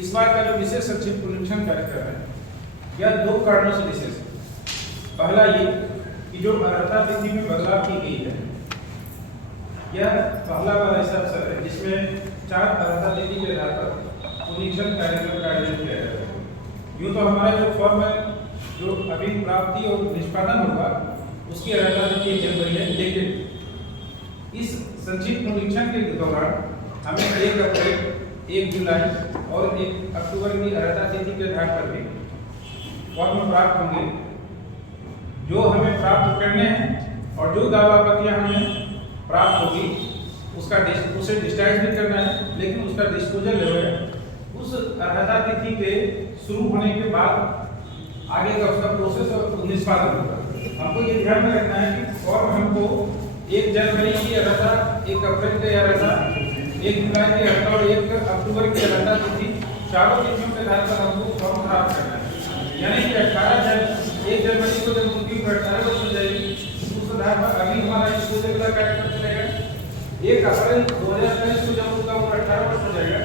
इस बार का जो विशेष संक्षिप्त पुनरीक्षण कार्यक्रम है यह दो कारणों से विशेष है। पहला ये कि जो अर्हता तिथि में बदलाव की गई है, यह पहला बार ऐसा अवसर है जिसमें 4 अर्हता तिथि के आधार पर पुनरीक्षण कार्यक्रम का आयोजन किया जाएगा। यूँ तो हमारा जो फॉर्म है जो अभी प्राप्ति और निष्पादन होगा उसकी अर्हता तिथि 1 जनवरी है, लेकिन इस संक्षिप्त पुनरीक्षण के दौरान हमें 1 अप्रैल, 1 जुलाई और 1 अक्टूबर की अर्हता तिथि के आधार पर भी फॉर्म प्राप्त होंगे जो हमें प्राप्त करने हैं, और जो दावा आपत्तियां हमें प्राप्त होगी उसे डिस्चार्ज भी करना है, लेकिन उसका डिस्पोजल जो है उस अर्हता तिथि के शुरू होने के बाद आगे का उसका प्रोसेस और निष्पादन होगा। हमको ये ध्यान में रखना है कि फॉर्म हमको 1 जनवरी की अर्हता, 1 अप्रैल की अर्हता, 1 जुलाई की अर्हता और 1 अक्टूबर की अर्हता तिथि, चारों तिथियों के आधार पर हमको फॉर्म प्राप्त करना है। यानी कि 1 जनवरी को जब उनकी 18 वर्ष हो जाएगी उस आधार पर अभी हमारा डिस्पोजल का कार्यक्रम चलेगा। 1 अप्रैल 2023 को जब उनका उम्र 18 वर्ष हो जाएगा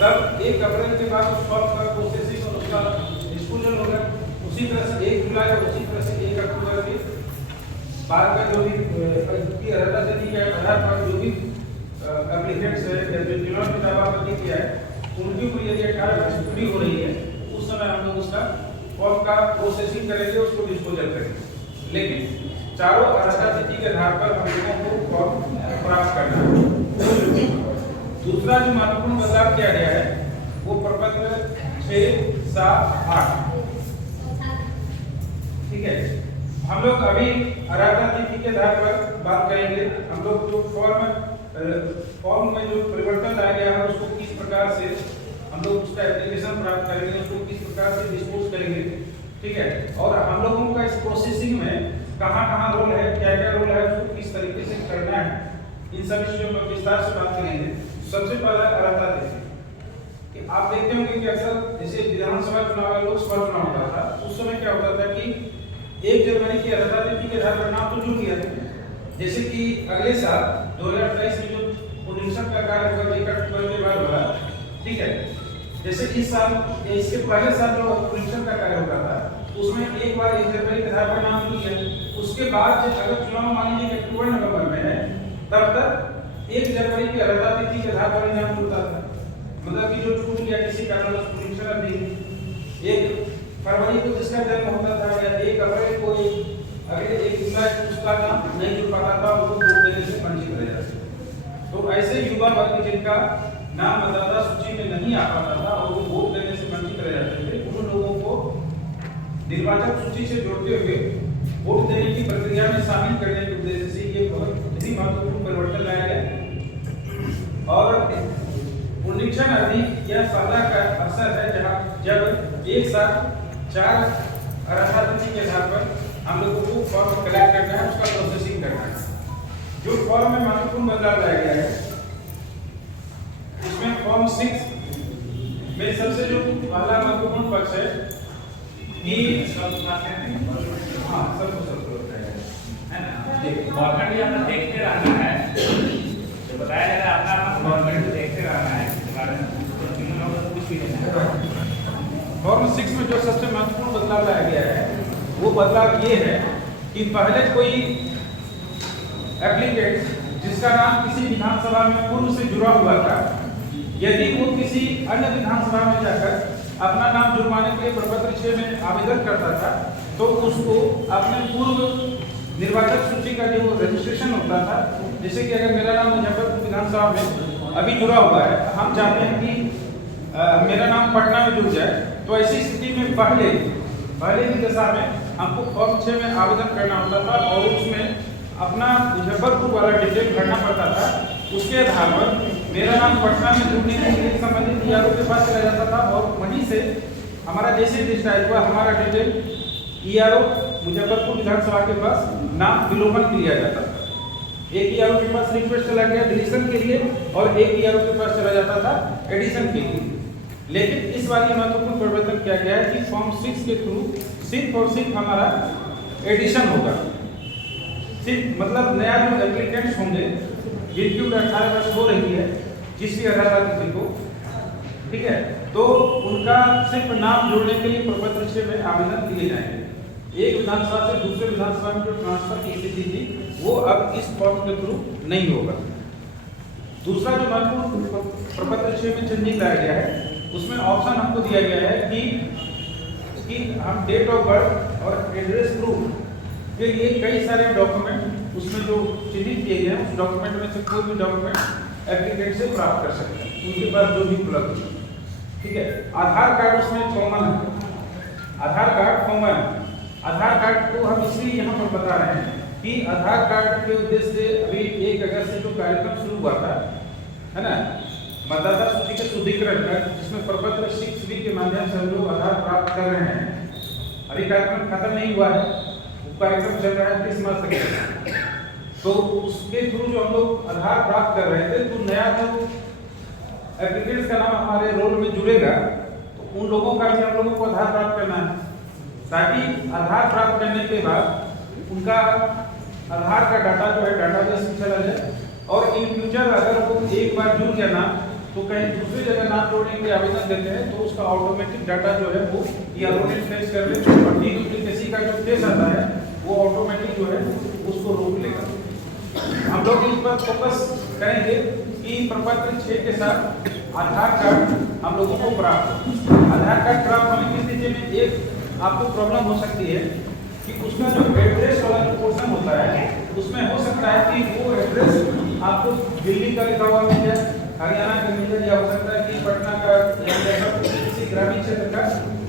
तब 1 अप्रैल के बाद उस फॉर्म का प्रोसेसिंग और उसका डिस्पोजल होगा। उसी तरह से 1 जुलाई और उसी तरह से 1 अक्टूबर के बाद का जो भी की अर्हता तिथि के आधार पर जो भी एप्लीकेंट्स है या जो जिन्होंने भी दावा आपत्ति किया है उनकी उम्र यदि 18 वर्ष पूरी हो रही है उस समय हम लोग उसका फॉर्म का प्रोसेसिंग करेंगे, उसको डिस्पोजल करेंगे। लेकिन चारों अर्हता तिथि के आधार पर हम लोगों को फॉर्म प्राप्त करना है। दूसरा जो महत्वपूर्ण बदलाव किया गया है वो प्रपत्र 6, 7, 8, ठीक है। हम लोग अभी अर्हता तिथि के आधार पर बात करेंगे। हम लोग जो फॉर्म में जो परिवर्तन लाया गया है उसको किस प्रकार से हम लोग उसका एप्लीकेशन प्राप्त करेंगे, उसको किस प्रकार से डिस्पोज करेंगे, ठीक है। और हम लोगों का इस प्रोसेसिंग में कहाँ रोल है, क्या रोल है, उसको किस तरीके से करना है, इन सभी चीजों पर विस्तार से बात करेंगे। सबसे पहला अर्हता तिथि कि आप देखते होंगे कि अक्सर जैसे विधानसभा चुनाव या लोकसभा चुनाव होता था उस समय क्या होता था कि 1 जनवरी की अर्हता तिथि के आधार पर नाम तो जुड़ गया था। जैसे कि अगले साल 2023 में जो पुनरीक्षण का कार्य होगा 1 अक्टूबर के बाद होगा, ठीक है। जैसे इस साल इसके पहले साल जो पुनरीक्षण का कार्य होता था उसमें एक बार 1 जनवरी के आधार पर नाम जुड़ गया। उसके बाद जब अगर चुनाव मान लीजिए अक्टूबर नवंबर में है तब तक 1 जनवरी की अर्हता तिथि के आधार पर नाम जुड़ता था। मतलब कि जो छूट गया किसी कारणवश पुनरीक्षण अवधि 1 फरवरी को जिसका जन्म होता था या 1 अप्रैल को अगले 1 जुलाई को उसका नाम नहीं जुड़ पाता था, वो वोट देने से वंचित रह जाते। तो ऐसे युवा वर्ग जिनका नाम मतदाता सूची में नहीं आ पाता था और वो वोट देने से वंचित रह जाते थे, उन लोगों को निर्वाचक सूची से जोड़ते हुए वोट देने की प्रक्रिया में शामिल करने के उद्देश्य से ये बहुत ही महत्वपूर्ण परिवर्तन लाया गया। और पुनरीक्षण अवधि यह पहला का अवसर है जब एक साथ 4 अर्हता तिथि के आधार पर हम लोगों को फॉर्म कलेक्ट करना है, उसका प्रोसेसिंग करना है। जो फॉर्म में महत्वपूर्ण बदलाव लाया गया है इसमें फॉर्म 6 में सबसे जो पहला महत्वपूर्ण पक्ष है कि गवर्नमेंट भी अपना देखते रहना है, जो बताया जा रहा है अपना गवर्नमेंट देखते रहना है। फॉर्म 6 में जो सबसे महत्वपूर्ण बदलाव लाया गया है वो बदलाव ये है कि पहले कोई एप्लीकेंट जिसका नाम किसी विधानसभा में पूर्व से जुड़ा हुआ था, यदि वो किसी अन्य विधानसभा में जाकर अपना नाम जुड़वाने के लिए प्रपत्र 6 में आवेदन करता था तो उसको अपने पूर्व निर्वाचक सूची का जो रजिस्ट्रेशन होता था, जैसे कि अगर मेरा नाम मुजफ्फरपुर विधानसभा में अभी जुड़ा हुआ है, हम चाहते हैं कि मेरा नाम पटना में जुड़ जाए, तो ऐसी स्थिति में पहले की दशा में हमको फॉर्म 6 में आवेदन करना होता था और उसमें अपना मुजफ्फरपुर वाला डिटेल भरना पड़ता था। उसके आधार पर मेरा नाम पटना में जुड़ने के लिए संबंधित ईआरओ के पास चला जाता था और वहीं से हमारा जैसे डिस्चार्ज हुआ हमारा डिटेल ईआरओ मुजफ्फरपुर विधानसभा के पास नाम विलोपन के लिए आ जाता था। एक ईआरओ के पास रिक्वेस्ट चला गया डिलीशन के लिए और एक ईआरओ के पास चला जाता था एडिशन के लिए। लेकिन इस बार ये महत्वपूर्ण परिवर्तन किया गया है कि फॉर्म 6 के थ्रू सिर्फ और सिर्फ हमारा एडिशन होगा। सिर्फ मतलब नया जो एप्लीकेंट्स होंगे जिनकी उम्र 18 वर्ष हो रही है जिसकी अर्हता तिथि को, ठीक है, तो उनका सिर्फ नाम जोड़ने के लिए प्रपत्र 6 में आवेदन दिए जाएंगे। एक विधानसभा से दूसरे विधानसभा में जो ट्रांसफर की स्थिति थी वो अब इस फॉर्म के थ्रू नहीं होगा। दूसरा जो महत्वपूर्ण प्रपत्र 6 में चेंजिंग लाया गया है उसमें ऑप्शन हमको दिया गया है कि हम डेट ऑफ बर्थ और एड्रेस प्रूफ के लिए कई सारे डॉक्यूमेंट उसमें जो चिन्हित किए गए हैं उस डॉक्यूमेंट में से कोई भी डॉक्यूमेंट एप्लीकेंट से प्राप्त कर सकते हैं, उनके पास जो भी उपलब्ध है। ठीक है, आधार कार्ड उसमें कॉमन है, आधार कार्ड कॉमन है। आधार कार्ड को हम इसलिए यहाँ पर बता रहे हैं कि आधार कार्ड के उद्देश्य से अभी 1 अगस्त से जो कार्यक्रम शुरू हुआ था, है ना, मतदाता सूची के शुद्धिकरण का, जिसमें प्रपत्र 6B के माध्यम से हम लोग आधार प्राप्त कर रहे हैं। अभी कार्यक्रम खत्म नहीं हुआ है, वो कार्यक्रम चल रहा है 30 मार्च तक। तो उसके थ्रू जो हम लोग आधार प्राप्त कर रहे थे, तो नया जो एप्लीकेंट्स का नाम हमारे रोल में जुड़ेगा तो उन लोगों का भी हम लोगों को आधार प्राप्त करना है, ताकि आधार प्राप्त करने के बाद उनका आधार का डाटा जो है डाटाबेस में चला जाए और इन फ्यूचर अगर वो एक बार जुड़ गया नाम तो कहीं दूसरी जगह नाम जोड़ने के लिए आवेदन देते हैं तो उसका ऑटोमेटिक डाटा जो है वो ERO फेच कर ले और डुप्लीकेसी का जो केस आता है वो ऑटोमेटिक जो है उसको रोक लेगा। हम लोग इस पर फोकस करेंगे कि प्रपत्र 6 के साथ आधार कार्ड हम लोगों को प्राप्त हो। आधार कार्ड प्राप्त होने की स्थिति में एक आपको प्रॉब्लम हो सकती है कि उसका जो एड्रेस वाला जो पोर्शन होता है उसमें हो सकता है कि वो एड्रेस आपको दिल्ली का लिखा हुआ मिल जाए, हरियाणा का मिल जाए, या हो सकता है कि पटना का या किसी ग्रामीण क्षेत्र का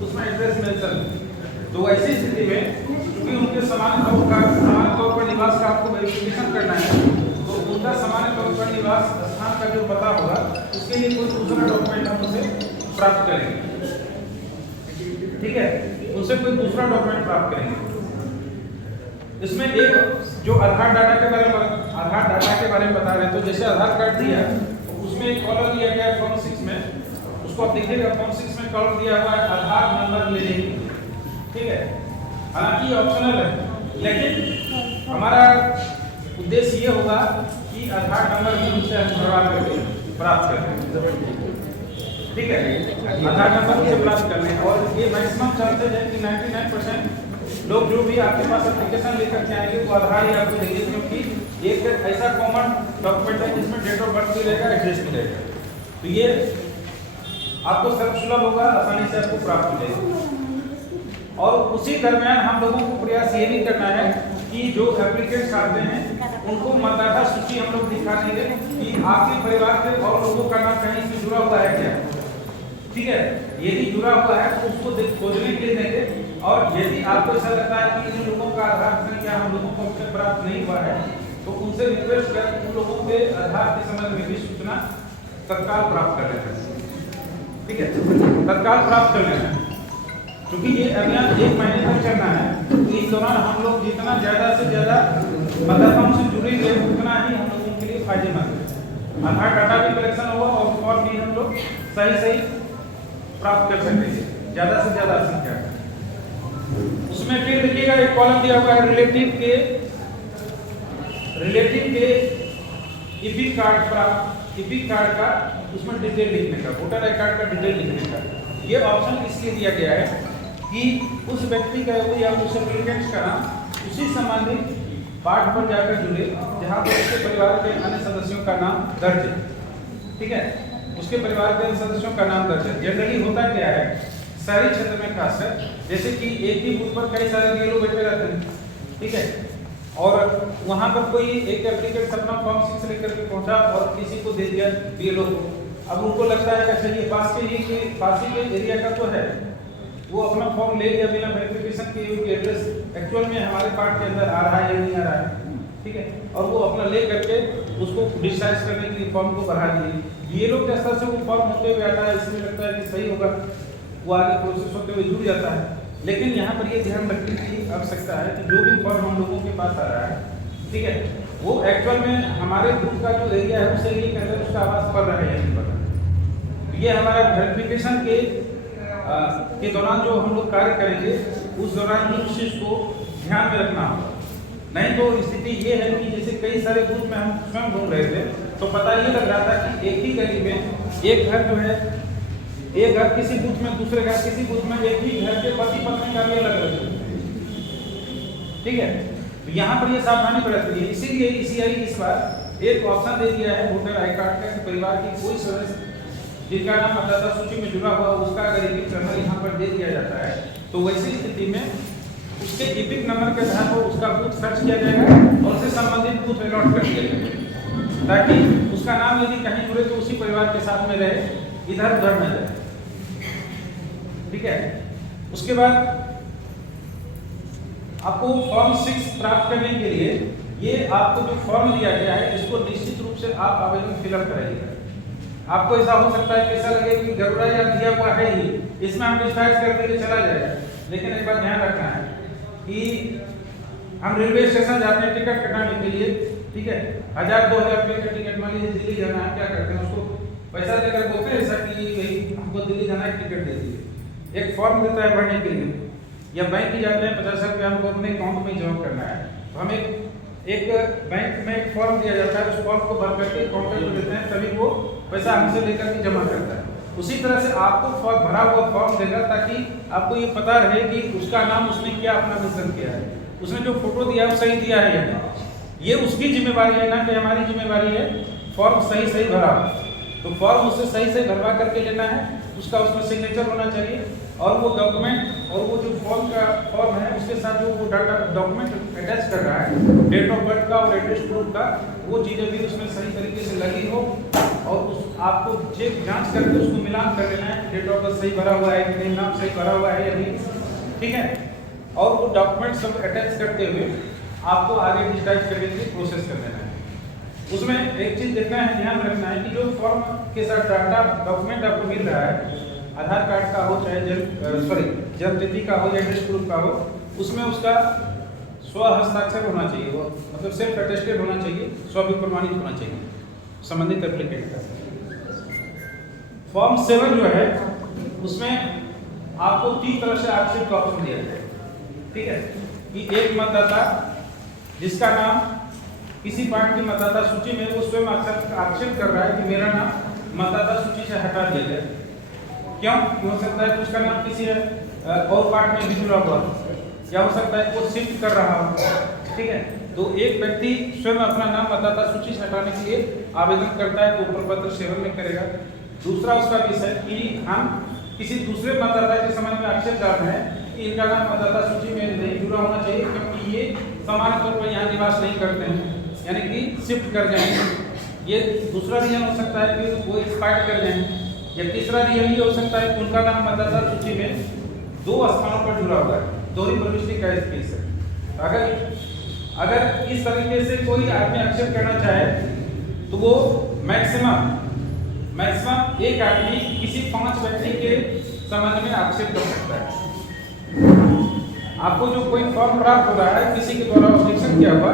उसमें एड्रेस मिल सकता है। तो ऐसी स्थिति में क्योंकि उनके समान तौर पर निवास का आपको वेरिफिकेशन करना है, तो उनका सामान्य तौर पर निवास स्थान का जो पता होगा उसके लिए कोई दूसरा डॉक्यूमेंट हम उनसे प्राप्त करेंगे। ठीक है, उनसे कोई दूसरा डॉक्यूमेंट प्राप्त करेंगे। इसमें एक जो आधार डाटा के बारे में बता रहे हैं, तो जैसे आधार कार्ड दिया तो उसमें एक कॉलम दिया गया है फॉर्म 6 में, उसको आप देखिएगा फॉर्म 6 में कॉलम दिया हुआ है आधार नंबर लेने के लिए। ठीक है, हालांकि ऑप्शनल है, लेकिन हमारा उद्देश्य ये होगा कि आधार नंबर भी उनसे हम भरवा करके प्राप्त करें। ठीक है, आधार नंबर से प्राप्त करने और ये मैक्सिमम चांसेस है कि 99% लोग जो भी आपके पास एप्लीकेशन लेकर के आएंगे वो आधार ही आपको देंगे, क्योंकि एक ऐसा कॉमन डॉक्यूमेंट है जिसमें डेट ऑफ बर्थ भी रहेगा, एड्रेस भी रहेगा, तो ये आपको सर्वसुलभ होगा, आसानी से आपको प्राप्त हो जाएगा। और उसी दरमियान हम लोगों को प्रयास ये नहीं करना है कि जो एप्लीकेंट्स आते हैं उनको मतदाता सूची हम लोग दिखा देंगे कि आपके परिवार के और लोगों का नाम कहीं से जुड़ा हुआ है क्या। ठीक है, यदि जुड़ा हुआ है तो उसको खोजने के लिए देंगे, और यदि आपको ऐसा लगता है कि इन लोगों का आधार संख्या हम लोगों को अब तक प्राप्त नहीं हुआ है तो उनसे रिक्वेस्ट कर उन लोगों के आधार के संबंध में भी सूचना तत्काल प्राप्त कर लेना है। ठीक है, तत्काल प्राप्त कर लेना है, क्योंकि ये अभियान 1 महीने तक चलना है। तो इस दौरान हम लोग जितना ज्यादा से ज्यादा मतदाताओं से जुड़ेंगे उतना ही हम लोगों के लिए फायदेमंद है। आधार डाटा भी कलेक्शन होगा और फॉर्म भी हम लोग सही प्राप्त कर सकेंगे ज्यादा से ज्यादा संख्या। उसमें फिर देखिएगा एक कॉलम दिया हुआ है रिलेटिव के इपिक कार्ड का उसमें डिटेल लिखने का, वोटर आई कार्ड का डिटेल लिखने का। ये ऑप्शन इसलिए दिया गया है कि उस व्यक्ति का या उस एप्लीकेंट का नाम उसी संबंधित पार्ट पर जाकर जुड़े जहां पर उसके परिवार के अन्य सदस्यों का नाम दर्ज है। ठीक है, उसके परिवार के अन्य सदस्यों का नाम दर्ज है। जनरली होता क्या है शहरी क्षेत्र में खासकर, जैसे कि एक ही बूथ पर कई सारे बीएलओ बैठे रहते हैं। ठीक है, और वहां पर कोई एक एप्लीकेंट अपना फॉर्म 6 लेकर के पहुंचा और किसी को दे दिया बीएलओ को। अब उनको लगता है कि अच्छा ये पास ही के एरिया का तो है, वो अपना फॉर्म ले लिया बिना वेरिफिकेशन के कि एड्रेस एक्चुअल में हमारे पार्ट के अंदर आ रहा है या नहीं आ रहा है। ठीक है, और वो अपना ले करके उसको डिस्चार्ज करने के लिए फॉर्म को बढ़ा दिए। बीएलओ के स्तर से वो फॉर्म होते हुए आता है, इसमें लगता है कि सही होगा, वो आगे प्रोसेस होते हुए जुड़ जाता है। लेकिन यहाँ पर ये ध्यान रखने की आवश्यकता है कि जो भी फॉर्म हम लोगों के पास आ रहा है, ठीक है, वो एक्चुअल में हमारे बूथ का जो एरिया है उस एरिया के अंदर उसका आवास पड़ रहा है या नहीं पड़ रहा है। तो ये हमारा वेरिफिकेशन के दौरान जो हम लोग कार्य करेंगे उस दौरान ही उस चीज को ध्यान में रखना होगा। नहीं तो स्थिति ये है कि जैसे कई सारे बूथ में हम स्वयं घूम रहे थे तो पता ये लग रहा था कि एक ही गली में एक घर जो है एक घर किसी बूथ में, दूसरे घर किसी बूथ में, एक ही घर के पति पत्नी का भी अलग अलग। ठीक है, तो यहाँ पर ये सावधानी बरतनी है। इसीलिए ईसीआई इस बार एक ऑप्शन दे दिया है वोटर आई कार्ड का, परिवार की कोई सदस्य जिनका नाम मतदाता सूची में जुड़ा हुआ उसका अगर एपिक नंबर यहाँ पर दे दिया जाता है तो वैसी स्थिति में उसके एपिक नंबर के आधार पर उसका बूथ सर्च किया जाएगा और उससे संबंधित बूथ अलॉट कर दिया जाएगा, ताकि उसका नाम यदि कहीं जुड़े तो उसी परिवार के साथ में रहे, इधर उधर न जाए। ठीक है, उसके बाद आपको फॉर्म 6 प्राप्त करने के लिए ये आपको जो फॉर्म दिया गया है इसको निश्चित रूप से आप आवेदन फिलअप कराइएगा। आपको ऐसा हो सकता है कि ऐसा लगे कि जरूरा या दिया हुआ है ही, इसमें हम डिस्चार्ज कर देंगे चला जाएगा, लेकिन एक बात ध्यान रखना है कि हम रेलवे स्टेशन जाते हैं टिकट कटाने के लिए, ठीक है, 1000-2000 रुपये का टिकट, मान लीजिए दिल्ली जाना है, क्या करते हैं उसको पैसा देकर बोलते हैं ऐसा कि भाई हमको दिल्ली जाना है, टिकट दे दीजिए। एक फॉर्म देता है भरने के लिए, या बैंक ही जाते हैं 50 रुपये हमको अपने अकाउंट में जमा करना है, तो हम एक बैंक में एक फॉर्म दिया जाता है, उस फॉर्म को भर करके काउंटर में देते हैं, तभी वो पैसा हमसे लेकर के जमा करता है। उसी तरह से आपको फॉर्म भरा हुआ फॉर्म देगा ताकि आपको ये पता रहे कि उसका नाम उसने क्या अपना मिश्रण किया है, उसने जो फोटो दिया है वो सही दिया है या नहीं। ये उसकी जिम्मेवारी है ना कि हमारी जिम्मेवारी है फॉर्म सही भरा। तो फॉर्म उससे सही भरवा करके लेना है, उसका उसमें सिग्नेचर होना चाहिए और वो डॉक्यूमेंट और वो जो फॉर्म है उसके साथ जो वो डाटा डॉक्यूमेंट अटैच कर रहा है, डेट ऑफ बर्थ का और एड्रेस प्रूफ का, वो चीज़ें भी उसमें सही तरीके से लगी हो और उस आपको चेक जांच करके उसको मिलान कर लेना है, डेट ऑफ बर्थ सही भरा हुआ है कि नहीं, नाम सही भरा हुआ है या नहीं, ठीक है। और वो डॉक्यूमेंट सब अटैच करते हुए आपको आगे डिजिटाइज करने के लिए प्रोसेस कर देना है। उसमें एक चीज़ देखना है, ध्यान रखना है कि जो फॉर्म के साथ डाटा डॉक्यूमेंट आपको मिल रहा है, आधार कार्ड का हो चाहे जन्म तिथि का हो या एड्रेस प्रूफ का हो, उसमें उसका स्व हस्ताक्षर होना चाहिए, वो मतलब सेल्फ अटेस्टेड होना चाहिए, स्व भी प्रमाणित होना चाहिए संबंधित एप्लीकेंट का। फॉर्म 7 जो है उसमें आपको 3 तरह से आक्षेप का ऑप्शन दिया जाए, ठीक है, कि एक मतदाता जिसका नाम किसी पार्टी की मतदाता सूची में वो स्वयं आक्षेप कर रहा है कि मेरा नाम मतदाता सूची से हटा दिया जाए। क्यों? हो सकता है कि उसका नाम किसी और पार्ट में भी जुड़ा हुआ, या हो सकता है वो शिफ्ट कर रहा हो, ठीक है। तो एक व्यक्ति स्वयं अपना नाम मतदाता सूची से हटाने के लिए आवेदन करता है तो प्रपत्र 7 में करेगा। दूसरा उसका विषय कि हम किसी दूसरे मतदाता के संबंध में आक्षेप डालते हैं कि इनका नाम मतदाता सूची में नहीं जुड़ा होना चाहिए क्योंकि ये सामान्य तौर पर यहाँ निवास नहीं करते हैं, यानी कि शिफ्ट कर जाएंगे। ये दूसरा रीजन हो सकता है कि वो एक्सपायर कर जाएंगे, या तीसरा रीजन ये हो सकता है कि उनका नाम मतदाता सूची में 2 स्थानों पर जुड़ा हुआ है, दोहरी प्रविष्टि का केस है। अगर इस तरीके से कोई आदमी आक्षेप करना चाहे तो वो मैक्सिमम एक आदमी किसी 5 व्यक्ति के संबंध में आक्षेप कर सकता है। आपको जो कोई फॉर्म प्राप्त हो रहा है किसी के द्वारा ऑब्जेक्शन किया हुआ,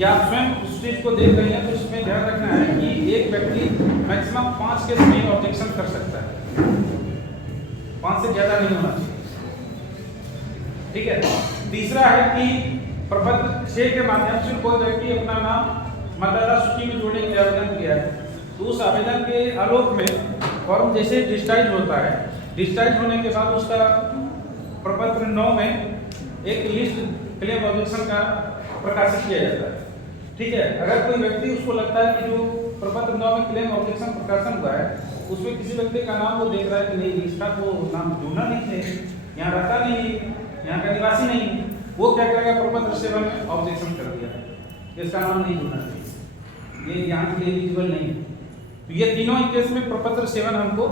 या आप स्वयं उस चीज को देख रहे हैं तो इसमें ध्यान रखना है कि एक व्यक्ति मैक्सिमम 5 के समय ऑब्जेक्शन कर सकता है, 5 से ज्यादा नहीं होना चाहिए, ठीक है। तीसरा है कि प्रपत्र 6 के माध्यम से कोई व्यक्ति अपना नाम मतदाता सूची में जोड़ने के लिए आवेदन किया है तो उस आवेदन के आलोक में फॉर्म जैसे डिस्चार्ज होता है, डिस्चार्ज होने के बाद उसका प्रपत्र 9 में एक लिस्ट क्लेम ऑब्जेक्शन का प्रकाशित किया जाता है, ठीक है। अगर कोई व्यक्ति उसको लगता है कि जो प्रपत्र 9 में क्लेम ऑब्जेक्शन प्रकाशन हुआ है उसमें किसी व्यक्ति का नाम वो देख रहा है कि नहीं इसका तो नाम जुड़ना नहीं है, यहाँ रहता नहीं, यहाँ का निवासी नहीं, वो क्या करेगा, प्रपत्र 7 में ऑब्जेक्शन कर दिया है, इसका नाम नहीं जुड़ना चाहिए, ये यहाँ के लिए एलिजिबल नहीं है। तो ये तीनों केस में प्रपत्र 7 हमको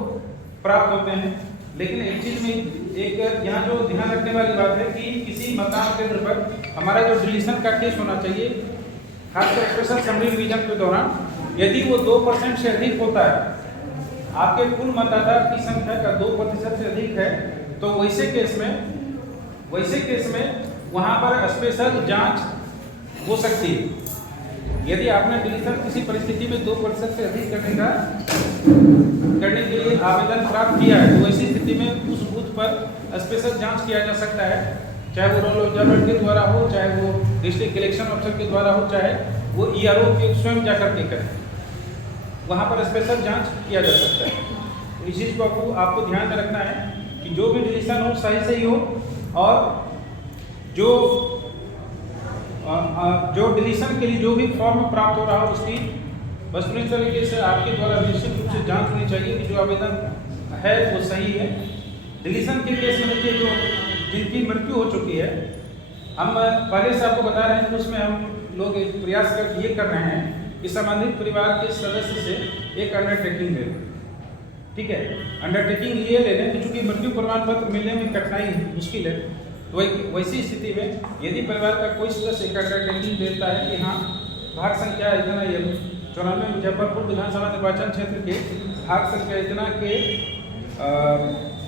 प्राप्त होते हैं। लेकिन एक चीज में एक यहाँ जो ध्यान रखने वाली बात है कि किसी मतदान केंद्र पर हमारा जो डिलीशन का केस होना चाहिए, खासकर स्पेशल समरी डिवीजन के दौरान, यदि वो 2% से अधिक होता है, आपके कुल मतदाता की संख्या का 2% से अधिक है, तो वैसे केस में वहाँ पर स्पेशल जांच हो सकती है। यदि आपने डिलीशन किसी परिस्थिति में 2% से अधिक करने के लिए आवेदन प्राप्त किया है तो ऐसी स्थिति में उस बूथ पर स्पेशल जांच किया जा सकता है, चाहे वो रोल ऑब्जर्वर के द्वारा हो, चाहे वो डिस्ट्रिक्ट इलेक्शन ऑफिसर के द्वारा हो, चाहे वो ईआरओ के स्वयं जाकर के करें, वहाँ पर स्पेशल जांच किया जा सकता है। तो इस चीज़ को आपको ध्यान में रखना है कि जो भी डिलीशन हो सही हो, और जो डिलीशन के लिए जो भी फॉर्म प्राप्त हो रहा हो उसकी वस्तुनिष्ठ तरीके से आपके द्वारा निश्चित रूप से जांच होनी चाहिए कि जो आवेदन है वो सही है। डिलीशन के केस में देखिए, जो जिनकी मृत्यु हो चुकी है, हम पहले से आपको बता रहे हैं कि उसमें हम लोग एक प्रयास कर रहे हैं कि संबंधित परिवार के सदस्य से एक अंडरटेकिंग ले लें। ठीक है, अंडरटेकिंग ये ले लें कि चूंकि मृत्यु प्रमाण पत्र मिलने में कठिनाई मुश्किल है, तो वैसी स्थिति में यदि परिवार का कोई सदस्य एक अंडरटेकिंग देता है कि हाँ भाग संख्या इतना, ये 94 मुजफ्फरपुर विधानसभा निर्वाचन क्षेत्र के भाग संख्या इतना के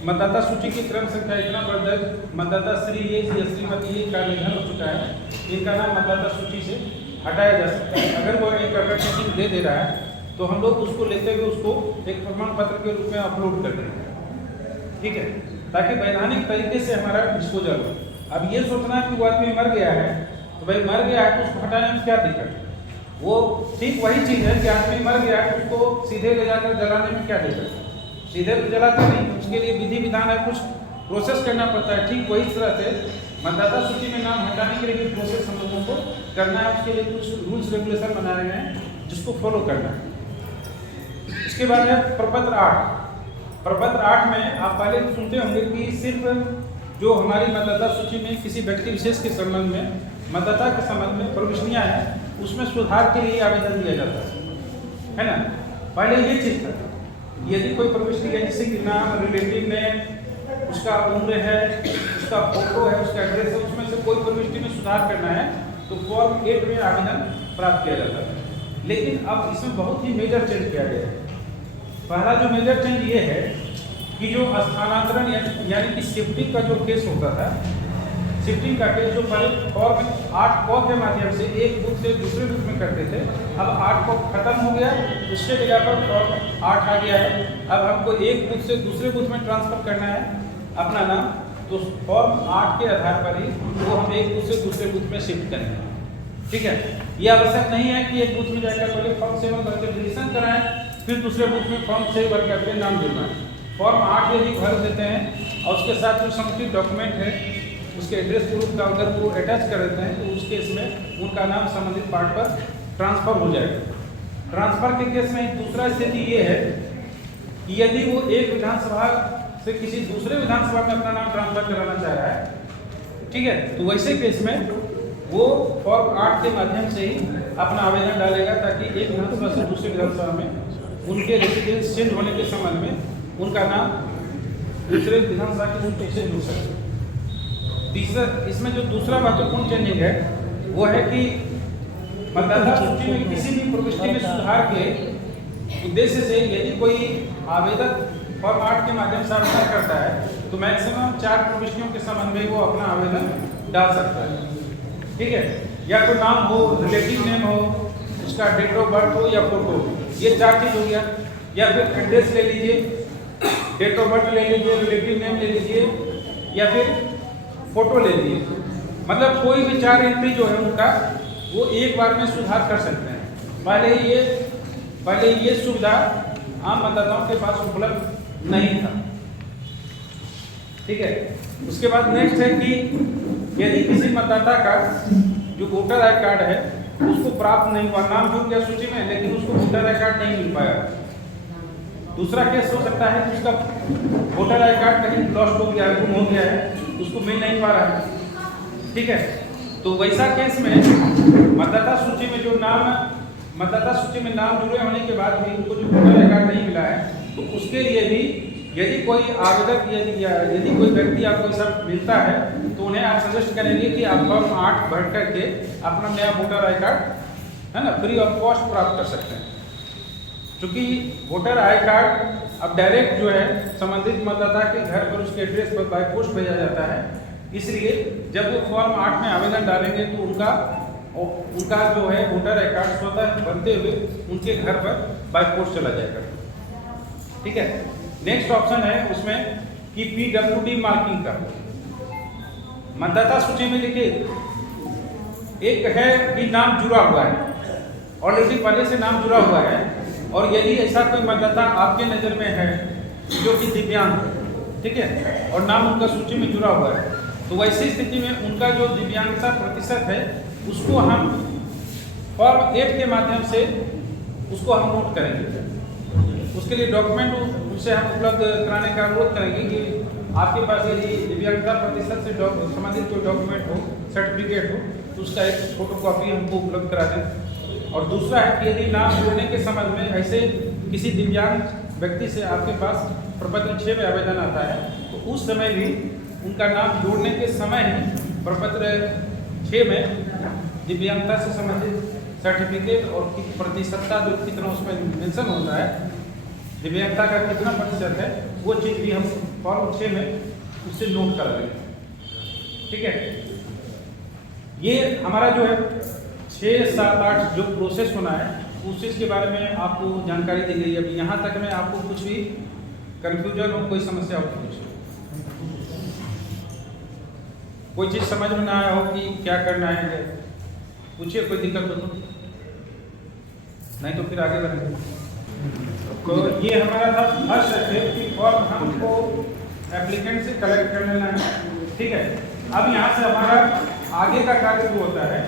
मतदाता सूची की क्रम संख्या इतना पर दर्ज मतदाता श्री ये या श्रीमती ये का निधन हो चुका है, इनका नाम मतदाता सूची से हटाया जा सकता है। अगर वो एक अंडरटेकिंग दे रहा है तो हम लोग उसको लेते हुए उसको एक प्रमाण पत्र के रूप में अपलोड कर देंगे। ठीक है, ताकि वैधानिक तरीके से हमारा डिस्पोजल हो। अब ये सोचना कि वो आदमी मर गया है, तो भाई मर गया है तो उसको हटाने में क्या दिक्कत है? वो ठीक वही चीज़ है कि आदमी मर गया है, उसको सीधे ले जाकर जलाने में क्या दिक्कत है? सीधे तो जलाते नहीं, उसके लिए विधि विधान है, कुछ प्रोसेस करना पड़ता है। ठीक वही तरह से मतदाता सूची में नाम हटाने के लिए भी प्रोसेस हम लोगों को करना है, उसके लिए कुछ रूल्स रेगुलेशन बनाए गए हैं जिसको फॉलो करना है। इसके बाद है प्रपत्र 8। प्रपत्र 8 में आप पहले सुनते होंगे कि सिर्फ जो हमारी मतदाता सूची में किसी व्यक्ति विशेष के संबंध में, मतदाता के संबंध में प्रविष्टियाँ हैं, उसमें सुधार के लिए आवेदन दिया जाता है ना। पहले ये चीज़ था, यदि कोई प्रविष्टि है जैसे कि नाम, रिलेटिव नेम, उसका उम्र है, उसका फोटो है, उसका एड्रेस है, उसमें से कोई प्रविष्टि में सुधार करना है तो फॉर्म 8 में आवेदन प्राप्त किया जाता है। लेकिन अब इसमें बहुत ही मेजर चेंज किया गया है। पहला जो मेजर चेंज ये है कि जो स्थानांतरण यानी कि शिफ्टिंग का जो केस होता था, शिफ्टिंग का केस जो पहले फॉर्म 8 क के माध्यम से एक बूथ से दूसरे बूथ में करते थे, अब 8 क खत्म हो गया, उसके जगह पर फॉर्म 8 आ गया है। अब हमको एक बूथ से दूसरे बूथ में ट्रांसफर करना है अपना नाम, तो फॉर्म 8 के आधार पर ही वो हम एक बूथ से दूसरे बूथ में शिफ्ट करेंगे। ठीक है, ये आवश्यक नहीं है कि एक बूथ में जाकर पहले फॉर्म 7 भर के डिलीशन कराएं, फिर दूसरे बूथ में फॉर्म 6 भर करके नाम जुड़ना है। फॉर्म 8 यदि भर देते हैं और उसके साथ जो संबंधित डॉक्यूमेंट है, उसके एड्रेस प्रूफ का अगर वो अटैच कर देते हैं, तो उस केस में उनका नाम संबंधित पार्ट पर ट्रांसफर हो जाएगा। ट्रांसफर के केस में दूसरा स्थिति ये है कि यदि वो एक विधानसभा से किसी दूसरे विधानसभा में अपना नाम ट्रांसफर कराना चाह रहा है, ठीक है, तो वैसे केस में वो फॉर्म 8 के माध्यम से ही अपना आवेदन डालेगा, ताकि एक विधानसभा से दूसरे विधानसभा में उनके रेसिडेंस चेंज होने के संबंध में उनका नाम दूसरे विधानसभा के सूची से जुड़ सके। तीसरा, इसमें जो दूसरा महत्वपूर्ण चेंजिंग है वो है कि मतदाता सूची में किसी भी प्रविष्टि में सुधार के उद्देश्य से यदि कोई आवेदक फॉर्म 8 के माध्यम से आवेदन करता है तो मैक्सिमम 4 प्रविष्टियों के संबंध में वो अपना आवेदन डाल सकता है। ठीक है, या तो नाम हो, रिलेटिव नेम हो, उसका डेट ऑफ बर्थ हो या फोटो, ये 4 चीज हो गया। या फिर एड्रेस ले लीजिए, डेट ऑफ बर्थ ले लीजिए, रिलेटिव नेम ले लीजिए, या फिर फोटो ले लीजिए। मतलब कोई भी 4 एंट्री जो है उनका वो एक बार में सुधार कर सकते हैं। पहले ये सुविधा आम मतदाताओं के पास उपलब्ध नहीं था। ठीक है, उसके बाद नेक्स्ट है कि यदि किसी मतदाता का जो वोटर आई कार्ड है उसको प्राप्त नहीं हुआ, नाम जुड़ गया सूची में लेकिन उसको वोटर आई कार्ड नहीं मिल पाया। दूसरा केस हो सकता है कि उसका वोटर आई कार्ड कहीं लॉस्ट हो गया है, गुम हो गया है, उसको मिल नहीं पा रहा है। ठीक है, तो वैसा केस में मतदाता सूची में जो मतदाता सूची में नाम जुड़े होने के बाद भी उनको जो वोटर आई कार्ड नहीं मिला है, तो उसके लिए भी यदि कोई आवेदक यदि कोई व्यक्ति आपको ऐसा मिलता है तो उन्हें आप सजेस्ट करेंगे कि आप फॉर्म 8 भर करके अपना नया वोटर आई कार्ड है ना फ्री ऑफ कॉस्ट प्राप्त कर सकते हैं। क्योंकि वोटर आई कार्ड अब डायरेक्ट जो है संबंधित मतदाता के घर पर उसके एड्रेस पर बाय पोस्ट भेजा जाता है, इसलिए जब वो फॉर्म 8 में आवेदन डालेंगे तो उनका जो है वोटर आई कार्ड स्वतः बनते हुए उनके घर पर बाय पोस्ट चला जाएगा। ठीक है, नेक्स्ट ऑप्शन है उसमें कि PWD मार्किंग का। मतदाता सूची में देखिए एक है कि नाम जुड़ा हुआ है, ऑलरेडी पहले से नाम जुड़ा हुआ है, और यदि ऐसा कोई मतदाता आपके नज़र में है जो कि दिव्यांग है, ठीक है, और नाम उनका सूची में जुड़ा हुआ है, तो वैसी स्थिति में उनका जो दिव्यांगता प्रतिशत है उसको हम फॉर्म 8 के माध्यम से उसको हम नोट करेंगे। उसके लिए डॉक्यूमेंट उनसे हम उपलब्ध कराने का अनुरोध करेंगे कि आपके पास यदि दिव्यांगता प्रतिशत से संबंधित कोई डॉक्यूमेंट हो, सर्टिफिकेट हो, तो उसका एक फोटोकॉपी हमको उपलब्ध करा दें। और दूसरा है कि यदि नाम जोड़ने के संबंध में ऐसे किसी दिव्यांग व्यक्ति से आपके पास प्रपत्र 6 में आवेदन आता है, तो उस समय भी उनका नाम जोड़ने के समय ही प्रपत्र 6 में दिव्यांगता से संबंधित सर्टिफिकेट और प्रतिशतता जो कितना उसमें मेंशन होता है, दिव्यांगता का कितना प्रतिशत है, वो चीज़ भी हम फॉर्म 6 में उससे नोट कर देंगे। ठीक है, ये हमारा जो है 6, 7, 8 जो प्रोसेस होना है उस चीज़ के बारे में आपको जानकारी दी गई है। अभी यहाँ तक में आपको कुछ भी कंफ्यूजन हो, कोई समस्या हो, कोई चीज़ समझ में ना आया हो कि क्या करना है, पूछिए, कोई दिक्कत हो तो, नहीं तो फिर आगे बढ़ेंगे। तो ये हमारा था फर्स्ट स्टेप कि फॉर्म हमको एप्लीकेंट से कलेक्ट कर लेना है। ठीक है, अब यहाँ से हमारा आगे का कार्य शुरू होता है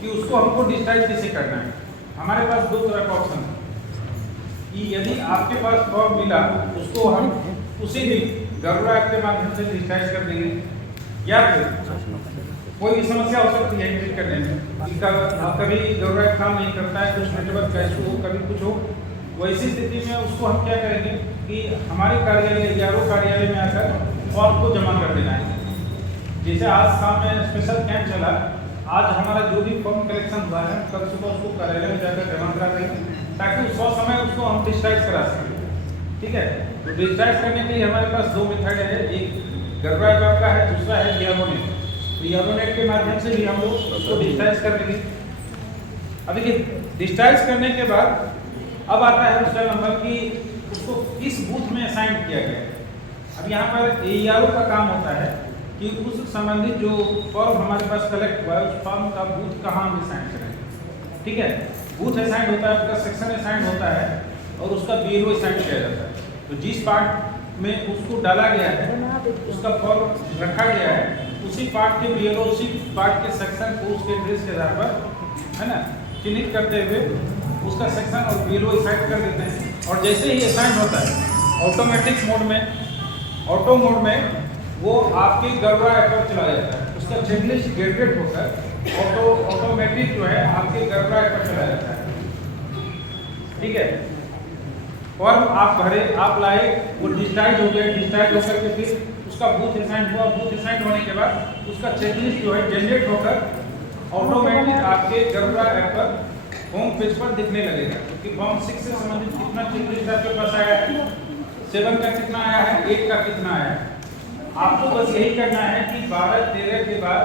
कि उसको हमको डिस्चार्ज कैसे करना है। हमारे पास 2 तरह का ऑप्शन है कि यदि आपके पास फॉर्म मिला उसको हम उसी दिन गरुड़ा ऐप के माध्यम से डिस्चार्ज कर देंगे, या फिर कोई भी समस्या हो सकती है एंट्री करने में, कभी गरुड़ा ऐप काम नहीं करता है, कुछ नेटवर्क का इशू हो, कभी कुछ हो, वैसी स्थिति में उसको हम क्या करेंगे कि हमारे कार्यालय यारो कार्यालय में आकर फॉर्म को जमा कर देना है। जैसे आज शाम में स्पेशल कैंप चला, आज हमारा जो भी फॉर्म कलेक्शन हुआ है कल सुबह उसको कार्यालय में जाकर जमा करा देंगे ताकि उस समय उसको हम डिस्चार्ज करा सकें। ठीक है, तो डिस्चार्ज करने के लिए हमारे पास 2 मेथड है, एक गरुड़ा ऐप का है, दूसरा है यारोनेट। तो यारोनेट के माध्यम से भी हम लोग उसको डिस्चार्ज कर देंगे। अब देखिए, डिस्चार्ज करने के बाद अब आता है उसका नंबर कि उसको किस बूथ में असाइन किया गया है। अब यहाँ पर एआरओ का काम होता है कि उस संबंधित जो फॉर्म हमारे पास कलेक्ट हुआ है उस फॉर्म का बूथ कहाँ हम असाइन करें। ठीक है, बूथ असाइन होता है, उसका सेक्शन असाइन होता है और उसका बीएलओ असाइन किया जाता है। तो जिस पार्ट में उसको डाला गया है, उसका फॉर्म रखा गया है, उसी पार्ट के बीएलओ उसी पार्ट के सेक्शन को उसके एड्रेस के आधार पर, है ना, चिन्हित करते हुए उसका सेक्शन और बीएलओ असाइन कर देते हैं। और जैसे ही असाइन होता है ऑटोमेटिक मोड में, ऑटो मोड में वो आपके गरुड़ा ऐप पर चला जाता है। उसका चेकलिस्ट जनरेट होकर ऑटोमेटिक जो है आपके गरुड़ा ऐप पर चला जाता है। ठीक है, फॉर्म आप भरे, आप लाए, वो डिस्चार्ज हो गया, डिस्चार्ज होकर के फिर उसका बूथ असाइन हुआ, बूथ असाइन होने के बाद उसका चेकलिस्ट जो है जनरेट होकर ऑटोमेटिक आपके गरुड़ा ऐप पर होम पेज पर दिखने लगेगा। क्योंकि फॉर्म 6 से संबंधित कितना चेकलिस्ट आपके पास आया है, 7 का कितना आया है, 8 का कितना आया है। आपको बस यही करना है कि 12-13 के बाद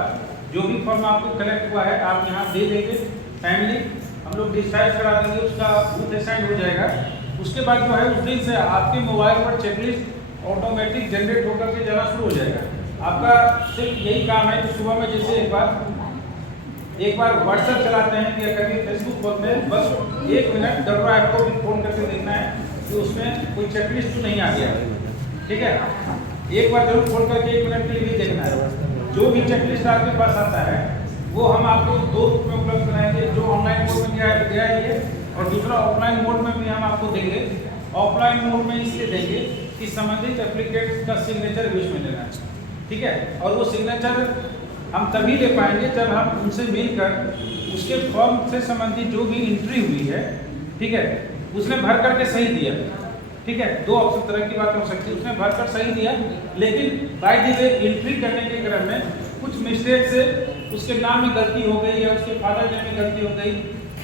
जो भी फॉर्म आपको कलेक्ट हुआ है आप यहाँ दे देंगे, टाइमली हम लोग डिस्चार्ज करा देंगे, उसका बूथ असाइन हो जाएगा। उसके बाद जो है उस दिन से आपके मोबाइल पर चेकलिस्ट ऑटोमेटिक जनरेट होकर के जाना शुरू हो जाएगा। आपका सिर्फ यही काम है कि सुबह में जैसे एक बार व्हाट्सएप चलाते हैं या कभी फेसबुक खोलते हैं, बस 1 मिनट गरुड़ा ऐप को भी फोन करके देखना है कि उसमें कोई चेकलिस्ट तो नहीं आ गया। ठीक है, एक बार जरूर खोल करके 1 मिनट के लिए भी देखना है। जो भी चेकलिस्ट आपके पास आता है वो हम आपको 2 रूप में उपलब्ध कराएंगे, जो ऑनलाइन मोड में दिया है और दूसरा ऑफलाइन मोड में भी हम आपको देंगे। ऑफलाइन मोड में इसलिए देंगे कि संबंधित एप्लीकेंट का सिग्नेचर भी उसमें लेना है। ठीक है, और वो सिग्नेचर हम तभी ले पाएंगे जब हम उनसे मिलकर उसके फॉर्म से संबंधित जो भी एंट्री हुई है, ठीक है, उसने भर करके सही दिया। ठीक है, 2 ऑप्शन तरह की बात हो सकती है, उसने भरकर सही दिया लेकिन बाय द वे एंट्री करने के क्रम में कुछ मिस्टेक से उसके नाम में गलती हो गई या उसके फादर नेम में गलती हो गई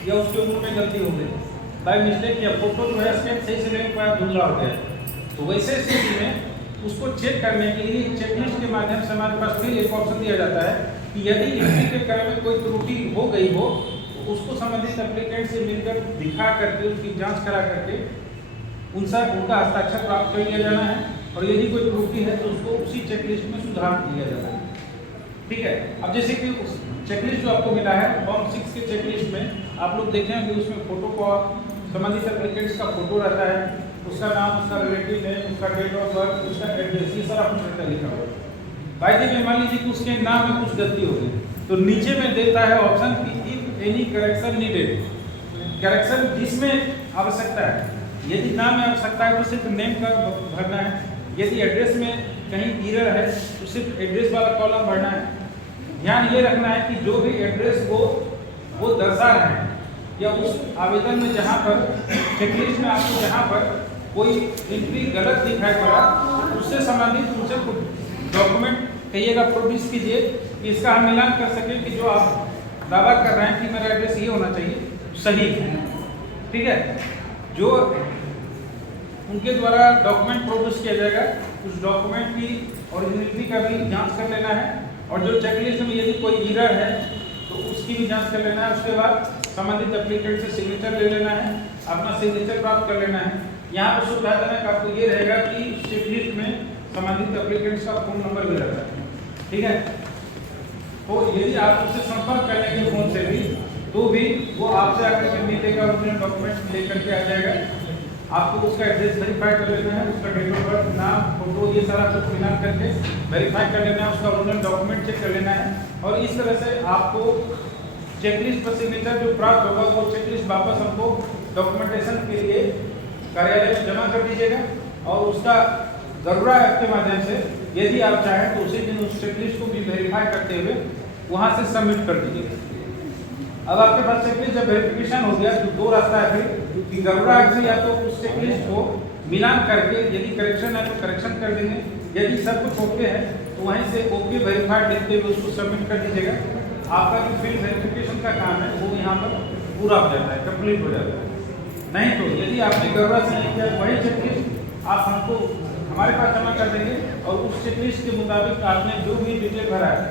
या उसके उम्र में गलती हो गई बाय मिस्टेक, या फोटो जो है स्कैन सही से नहीं पाया, धुंधला हो गया। तो वैसे स्थिति में उसको चेक करने के लिए चेकलिस्ट के माध्यम से हमारे पास फिर एक ऑप्शन दिया जाता है कि यदि एंट्री के क्रम में कोई त्रुटि हो गई हो तो उसको संबंधित एप्लीकेंट से मिलकर दिखा करके उसकी जाँच करा करके उनका हस्ताक्षर प्राप्त कर लिया जाना है। और यदि कोई त्रुटि है तो उसको उसी चेकलिस्ट में सुधार किया जाता है। ठीक है, अब जैसे कि उस चेकलिस्ट जो आपको मिला है फॉर्म 6 के चेकलिस्ट में आप लोग देखें कि उसमें फोटो को संबंधित एप्लीकेंट्स का फोटो रहता है, उसका नाम, उसका रिलेटिव नेम, उसका डेट ऑफ बर्थ, उसका एड्रेस, ये सारा अपने रहता लिखा हुआ है। बाई द वे मान लीजिए कि उसके नाम में कुछ गलती हो गई तो नीचे में देता है ऑप्शन कि if any correction needed, correction जिसमें आवश्यकता है। यदि नाम में आवश्यकता है तो सिर्फ नेम का भरना है, यदि एड्रेस में कहीं एरर है तो सिर्फ एड्रेस वाला कॉलम भरना है। ध्यान ये रखना है कि जो भी एड्रेस को वो दर्शा रहे हैं या उस आवेदन में जहाँ पर चेकलिस्ट में आपको जहाँ पर कोई एंट्री गलत दिखाई पड़ा उससे संबंधित उनसे डॉक्यूमेंट कहिएगा, प्रोड्यूस कीजिए कि इसका हम मिलान कर सकें कि जो आप दावा कर रहे हैं कि मेरा एड्रेस ये होना चाहिए सही है। ठीक है, जो उनके द्वारा डॉक्यूमेंट प्रोड्यूस किया जाएगा उस डॉक्यूमेंट की ओरिजिनलिटी का भी जांच कर लेना है और जो चेकलिस्ट में यदि कोई एरर है तो उसकी भी जांच कर लेना है। उसके बाद संबंधित एप्लीकेंट से सिग्नेचर ले लेना है, अपना सिग्नेचर प्राप्त कर लेना है। यहाँ पर सुविधाजनक आपको ये रहेगा कि चेकलिस्ट में संबंधित एप्लीकेंट्स का फोन नंबर भी रहता है। ठीक है, तो यदि आप उससे संपर्क कर लेंगे फोन से भी तो भी वो आपसे आकर के मिलेगा, अपने डॉक्यूमेंट लेकर के आ जाएगा। आपको उसका एड्रेस वेरीफाई कर लेना है, उसका डेट ऑफ बर्थ, नाम, फोटो, ये सारा कुछ मिला करके वेरीफाई कर लेना है, उसका ओरिजिनल डॉक्यूमेंट चेक कर लेना है और इस तरह से आपको चेकलिस्ट पर सिग्नेचर जो प्राप्त होगा वो चेकलिस्ट वापस हमको डॉक्यूमेंटेशन के लिए कार्यालय में जमा कर दीजिएगा और उसका जरूरा ऐप के माध्यम से यदि आप चाहें तो उसी दिन उस चेकलिस्ट को भी वेरीफाई करते हुए वहाँ से सबमिट कर दीजिएगा। अब आपके पास चेकलिस्ट जब वेरिफिकेशन हो गया तो दो रास्ता है फिर कि गरुड़ा ऐप से या तो उस चेकलिस्ट को मिलान करके यदि करेक्शन है तो करेक्शन कर देंगे, यदि सब कुछ ओके है तो वहीं से ओके वेरीफाइड लिखते हुए उसको सबमिट कर दीजिएगा। आपका जो फील्ड वेरिफिकेशन का काम है वो यहाँ पर पूरा हो जाता है, कंप्लीट हो जाता है। नहीं तो यदि आपने गरुड़ा से नहीं किया वही चेकलिस्ट आप हमको हमारे पास जमा कर देंगे और उस चेकलिस्ट के मुताबिक आपने जो भी डिटेल भरा है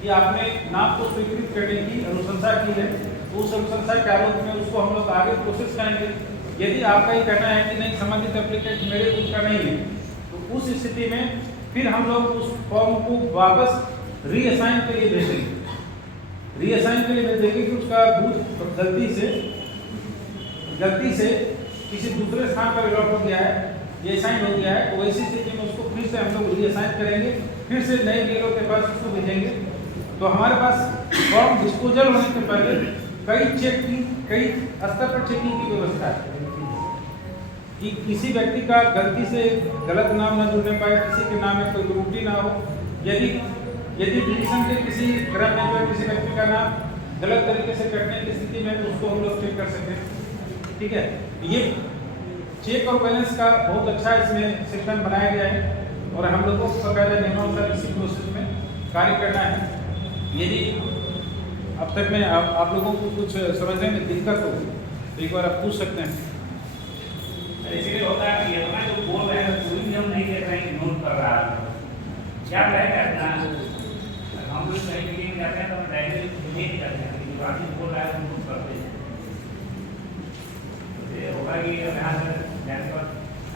कि आपने नाम को स्वीकृत करने की अनुशंसा की है तो उस अनुशंसा के आलोक में उसको हम लोग आगे प्रोसेस करेंगे। यदि आपका ये कहना है कि नहीं संबंधित एप्लीकेंट मेरे खुद का नहीं है तो उस स्थिति में फिर हम लोग उस फॉर्म को वापस रीअसाइन के लिए भेजेंगे। रीअसाइन के लिए भेजेंगे कि उसका बूथ गलती से किसी दूसरे स्थान पर अलॉट हो गया है, ये असाइन हो गया है, तो वैसी स्थिति में उसको फिर से हम लोग रीअसाइन करेंगे, फिर से नए डीलर के पास उसको भेजेंगे। तो हमारे पास फॉर्म डिस्पोजल होने से पहले कई स्तर पर चेकिंग की व्यवस्था है कि किसी व्यक्ति का गलती से गलत नाम न जुड़ने पाए, किसी के नाम में कोई त्रुटि ना हो। यदि डिवीजन के किसी क्रम में जो किसी व्यक्ति का नाम गलत तरीके से कटने की स्थिति में उसको हम लोग चेक कर सकें। ठीक है, ये चेक और बैलेंस का बहुत अच्छा इसमें सिस्टम बनाया गया है और हम लोगों को पहले नियमानुसार इसी प्रोसेस में कार्य करना है। यदि अब तक में आप लोगों को कुछ समझने में दिक्कत हो तो एक बार आप पूछ सकते हैं। इसलिए होता है कि अपना जो बोल रहे हैं पूरी नियम नहीं देख रहे हैं, नोट कर रहा है क्या रहेगा ना। हम लोग कहीं मीटिंग जाते हैं तो हम डायरेक्ट नहीं करते हैं, जो आदमी बोल रहा है वो नोट करते हैं। ये होगा कि यहाँ से जाने पर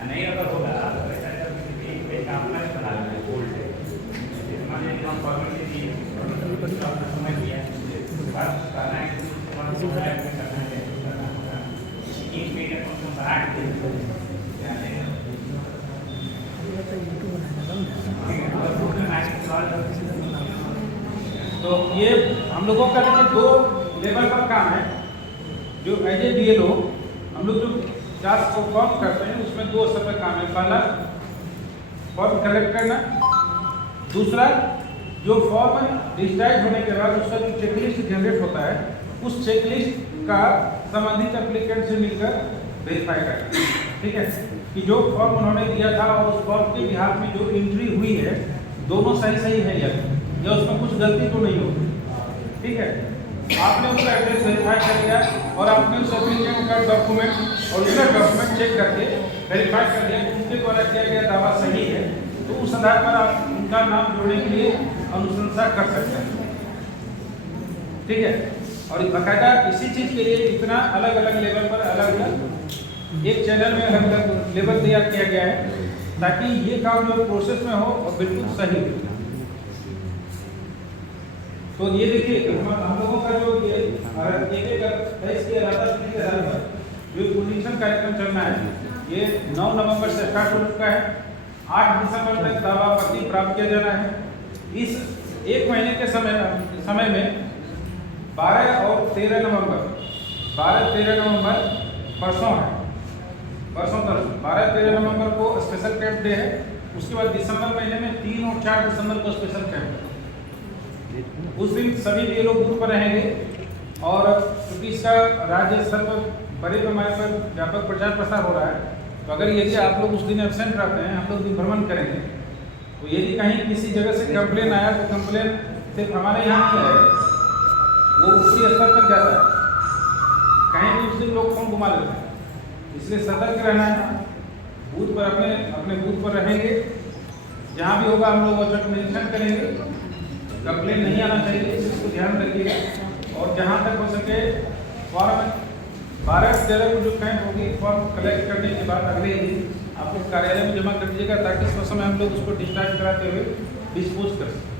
नहीं अगर होगा तो ऐसा एक पेज का अपना बना लेना है बोल्ड है, मान लीजिए हम फॉर्मेट से दिए समझ लिया बात करना है कि करना है एक पेज का कम बढ़ा तो ये हम लोगों का देखिए दो लेवल पर काम है। जो एज ए डीएलओ हम लोग जो टास्क परफॉर्म करते हैं उसमें दो स्तर पर काम है। पहला फॉर्म कलेक्ट करना, दूसरा जो फॉर्म डिजिटाइज होने के बाद उसका जो चेकलिस्ट जनरेट होता है उस चेकलिस्ट का संबंधित एप्लीकेंट से मिलकर वेरीफाई करना। ठीक है, कि जो फॉर्म उन्होंने दिया था और उस फॉर्म के बिहाफ में जो एंट्री हुई है दोनों सही है या उसमें कुछ गलती तो नहीं होगी। ठीक है, आपने उसका एड्रेस वेरीफाई कर लिया और आपने उस एप्लीकेंट का डॉक्यूमेंट ओरिजिनल डॉक्यूमेंट चेक करके वेरीफाई कर लिया कि उनके द्वारा किया गया दावा सही है, तो उस आधार पर आप उनका नाम जोड़ने के लिए अनुशंसा कर सकते हैं। ठीक है, और बाकायदा इसी चीज के लिए इतना अलग अलग लेवल पर अलग अलग एक चैनल में अलग अलग लेवल तैयार किया गया है ताकि ये काम जो प्रोसेस में हो और बिल्कुल सही हो। तो ये देखिए हम लोगों का जो ये एक जो पुनरीक्षण कार्यक्रम चलना है ये 9 नवंबर से स्टार्ट हो चुका है। 8 दिसंबर तक दावा पति प्राप्त किया जाना है। इस एक महीने के समय में 12 और 13 नवंबर, 12-13 नवंबर परसों है, परसों तक 12-13 नवंबर को स्पेशल कैंप डे है। उसके बाद दिसंबर महीने में 3 और 4 दिसंबर को स्पेशल कैंप है। उस दिन सभी ये लोग बूथ पर रहेंगे और क्योंकि इसका राज्य स्तर पर बड़े पैमाने पर व्यापक प्रचार प्रसार हो रहा है, तो अगर यदि आप लोग उस दिन एब्सेंट रहते हैं, हम लोग दिन भ्रमण करेंगे, तो यदि कहीं किसी जगह से कंप्लेन आया तो कंप्लेन सिर्फ हमारे यहाँ नहीं है, वो उसी स्तर तक जाता है। कहीं भी उस दिन लोग फोन घुमा लेते हैं, इसलिए सतर्क रहना है। बूथ पर अपने बूथ पर रहेंगे, जहाँ भी होगा हम लोग औचक निरीक्षण करेंगे। कंप्लेन नहीं आना चाहिए, इसको ध्यान रखिएगा। और जहाँ तक हो सके फॉर्म 12-13 को जो कैंप होगी, फॉर्म कलेक्ट करने के बाद अगले दिन आप लोग कार्यालय में जमा कर दीजिएगा, ताकि इस समय हम लोग उसको डिस्चार्ज कराते हुए डिस्पोज कर सकें।